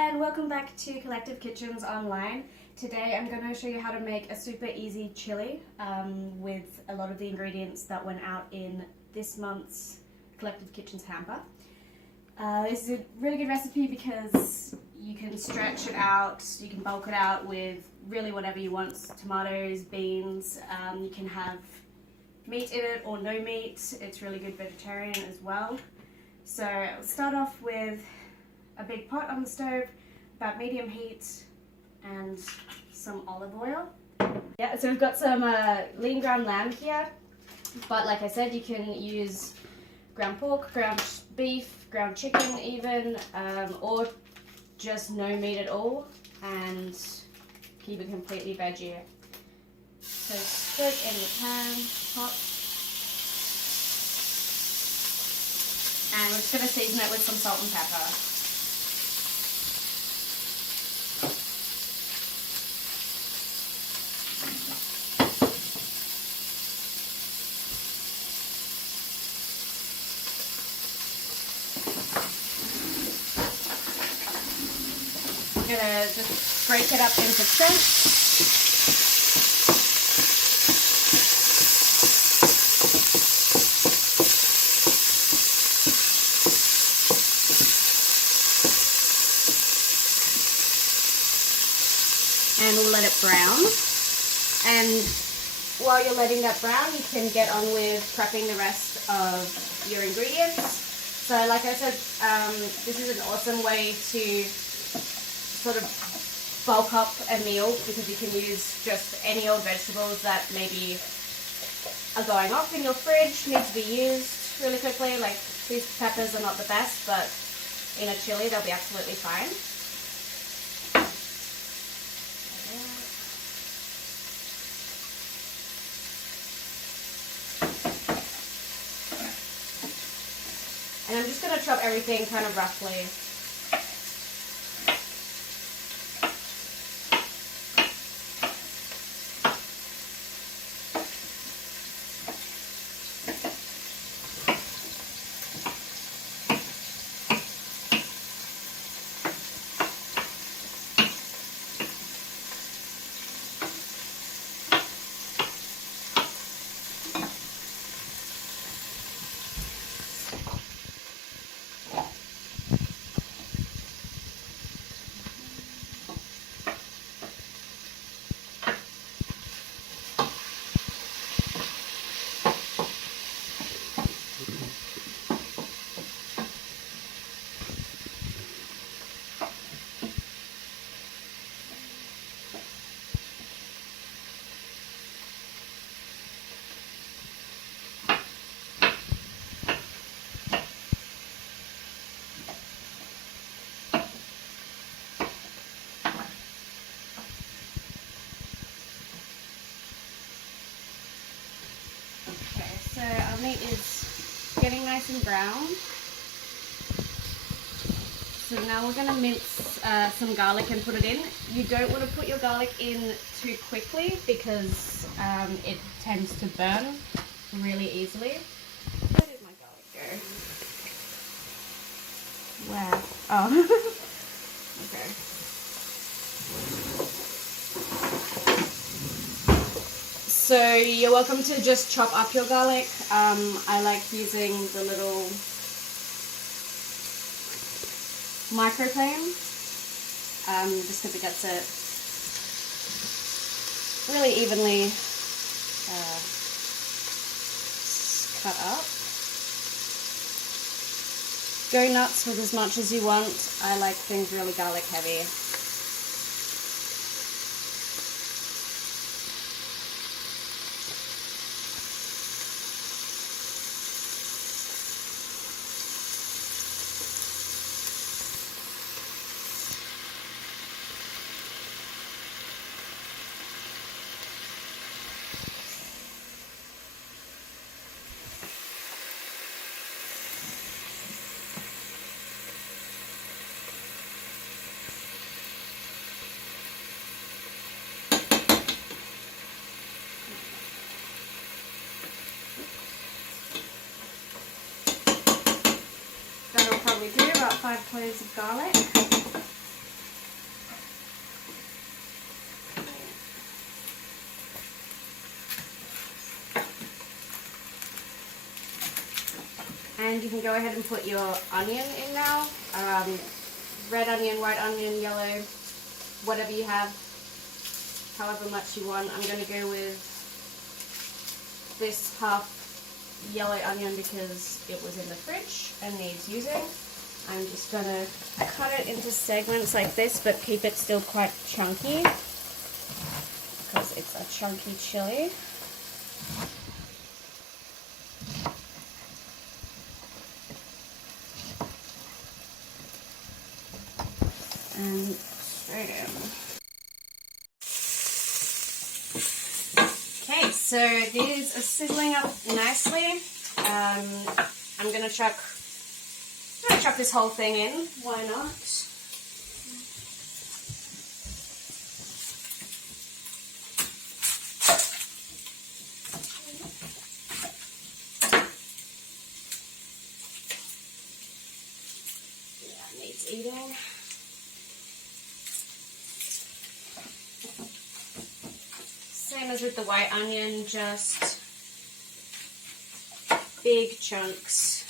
and welcome back to Collective Kitchens Online. Today I'm going to show you how to make a super easy chili with a lot of the ingredients that went out in this month's Collective Kitchens hamper. This is a really good recipe because you can stretch it out, you can bulk it out with really whatever you want, tomatoes, beans, you can have meat in it or no meat. It's really good vegetarian as well. So I'll start off with a big pot on the stove, about medium heat, and some olive oil. Yeah, so we've got some lean ground lamb here, but like I said, you can use ground pork, ground beef, ground chicken even, or just no meat at all, and keep it completely veggie. So stick in the pan, hot. And we're just going to season it with some salt and pepper. I'm going to just break it up into chunks. And we'll let it brown. And while you're letting that brown, you can get on with prepping the rest of your ingredients. So like I said, this is an awesome way to sort of bulk up a meal because you can use just any old vegetables that maybe are going off in your fridge, need to be used really quickly. Like these peppers are not the best, but in a chili they'll be absolutely fine. And I'm just going to chop everything kind of roughly. So our meat is getting nice and brown. So now we're going to mince some garlic and put it in. You don't want to put your garlic in too quickly because it tends to burn really easily. Where did my garlic go? Where? Oh. Okay. So you're welcome to just chop up your garlic. I like using the little microclane just because it gets it really evenly cut up. Go nuts with as much as you want. I like things really garlic heavy. That'll probably do about 5 cloves of garlic. And you can go ahead and put your onion in now. Red onion, white onion, yellow, whatever you have, however much you want. I'm going to go with this half yellow onion because it was in the fridge and needs using. I'm just going to cut it into segments like this, but keep it still quite chunky because it's a chunky chili. And straight in. Okay, so these are sizzling up nicely. I'm gonna chuck this whole thing in. Why not? Yeah, it needs eating. Same as with the white onion, just big chunks.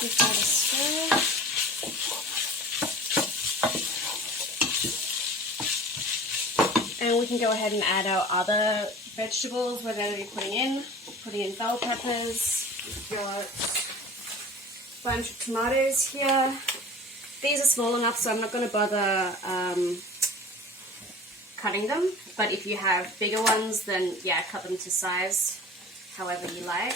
Give that a stir. And we can go ahead and add our other vegetables we're going to be putting in bell peppers. We've got a bunch of tomatoes here. These are small enough, so I'm not going to bother cutting them, but if you have bigger ones, then yeah, cut them to size however you like.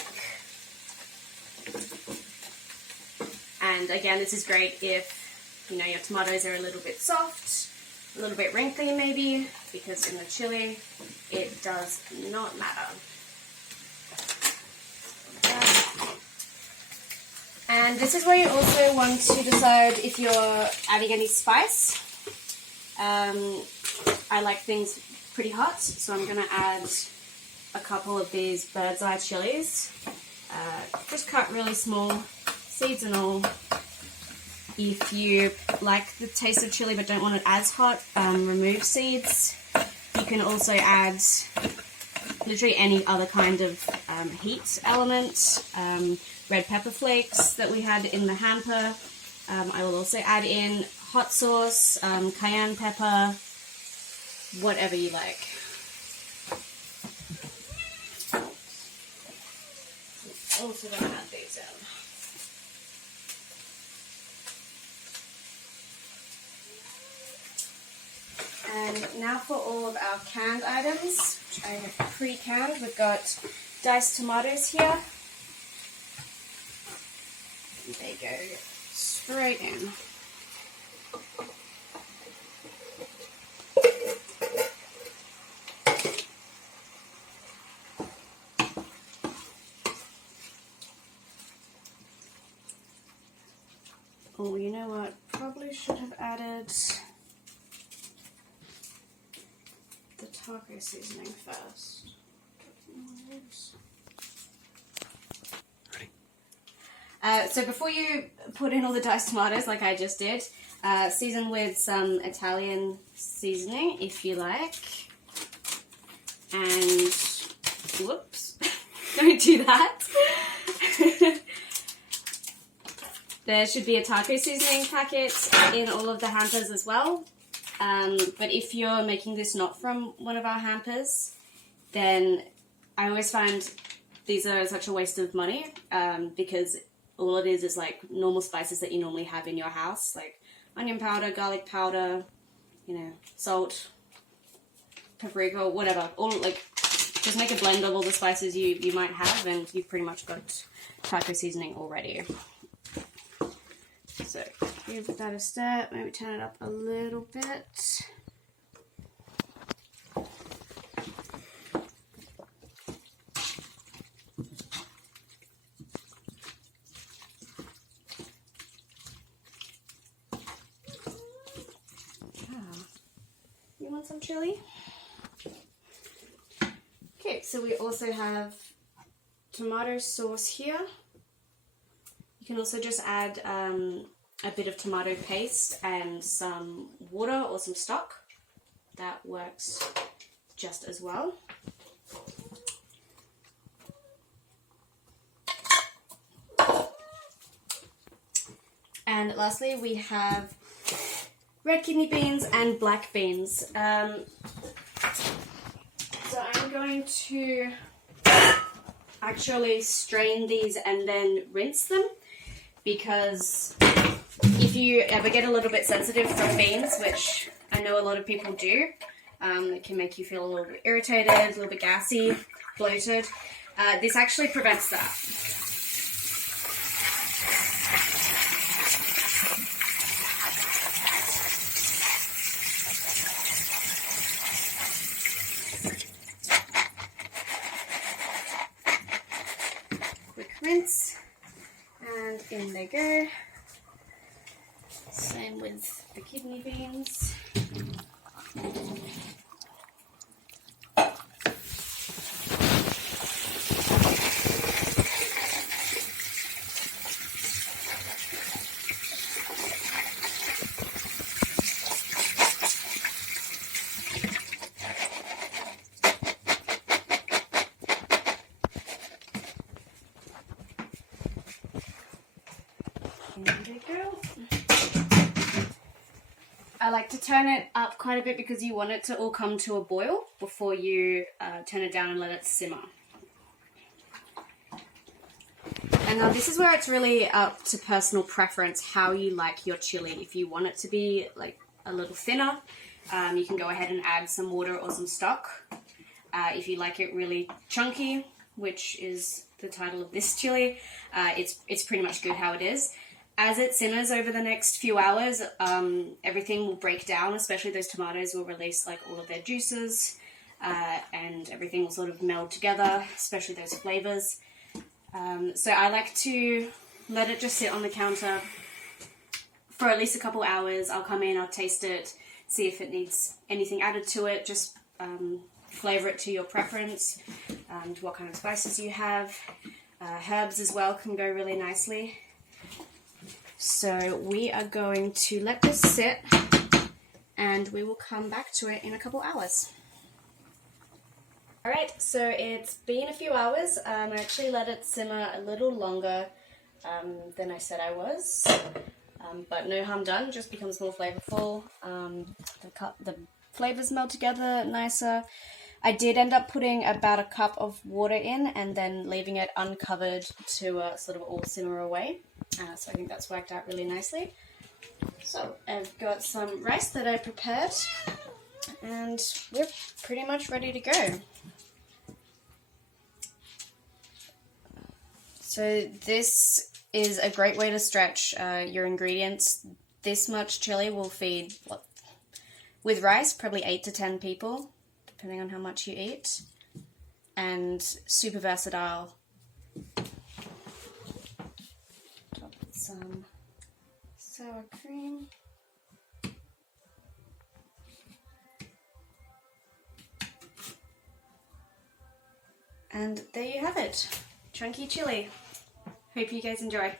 And again, this is great if, you know, your tomatoes are a little bit soft, a little bit wrinkly maybe, because in the chili, it does not matter. And this is where you also want to decide if you're adding any spice. I like things pretty hot, so I'm going to add a couple of these bird's eye chilies. Just cut really small, seeds and all. If you like the taste of chili but don't want it as hot, remove seeds. You can also add literally any other kind of heat element. Red pepper flakes that we had in the hamper. I will also add in hot sauce, cayenne pepper, whatever you like. Also going to add these in. And now for all of our canned items, which I have pre-canned. We've got diced tomatoes here. They go straight in. Oh, you know what? Probably should have added the taco seasoning first. So before you put in all the diced tomatoes, like I just did, season with some Italian seasoning if you like. And whoops, don't do that. There should be a taco seasoning packet in all of the hampers as well. But if you're making this not from one of our hampers, then I always find these are such a waste of money because all it is like normal spices that you normally have in your house, like onion powder, garlic powder, you know, salt, paprika, whatever. All like just make a blend of all the spices you might have, and you've pretty much got taco seasoning already. So give that a stir, maybe turn it up a little bit. You want some chili? Okay, so we also have tomato sauce here. You can also just add a bit of tomato paste and some water or some stock. That works just as well. And lastly, we have red kidney beans and black beans. So I'm going to actually strain these and then rinse them, because if you ever get a little bit sensitive from beans, which I know a lot of people do, it can make you feel a little bit irritated, a little bit gassy, bloated. This actually prevents that. Quick rinse, and in they go. Same with the kidney beans. There we go. I like to turn it up quite a bit because you want it to all come to a boil before you turn it down and let it simmer. And now this is where it's really up to personal preference how you like your chili. If you want it to be like a little thinner, you can go ahead and add some water or some stock. If you like it really chunky, which is the title of this chili, it's pretty much good how it is. As it simmers over the next few hours, everything will break down, especially those tomatoes will release like all of their juices, and everything will sort of meld together, especially those flavors. So I like to let it just sit on the counter for at least a couple hours. I'll come in, I'll taste it, see if it needs anything added to it, just flavor it to your preference, to what kind of spices you have. Herbs as well can go really nicely. So we are going to let this sit, and we will come back to it in a couple hours. Alright, so it's been a few hours. I actually let it simmer a little longer than I said I was, but no harm done, just becomes more flavorful. The flavors meld together nicer. I did end up putting about a cup of water in and then leaving it uncovered to sort of all simmer away. So I think that's worked out really nicely. So I've got some rice that I prepared, and we're pretty much ready to go. So this is a great way to stretch your ingredients. This much chili will feed, with rice, probably 8 to 10 people, depending on how much you eat, and super versatile. Top with some sour cream. And there you have it, chunky chili. Hope you guys enjoy.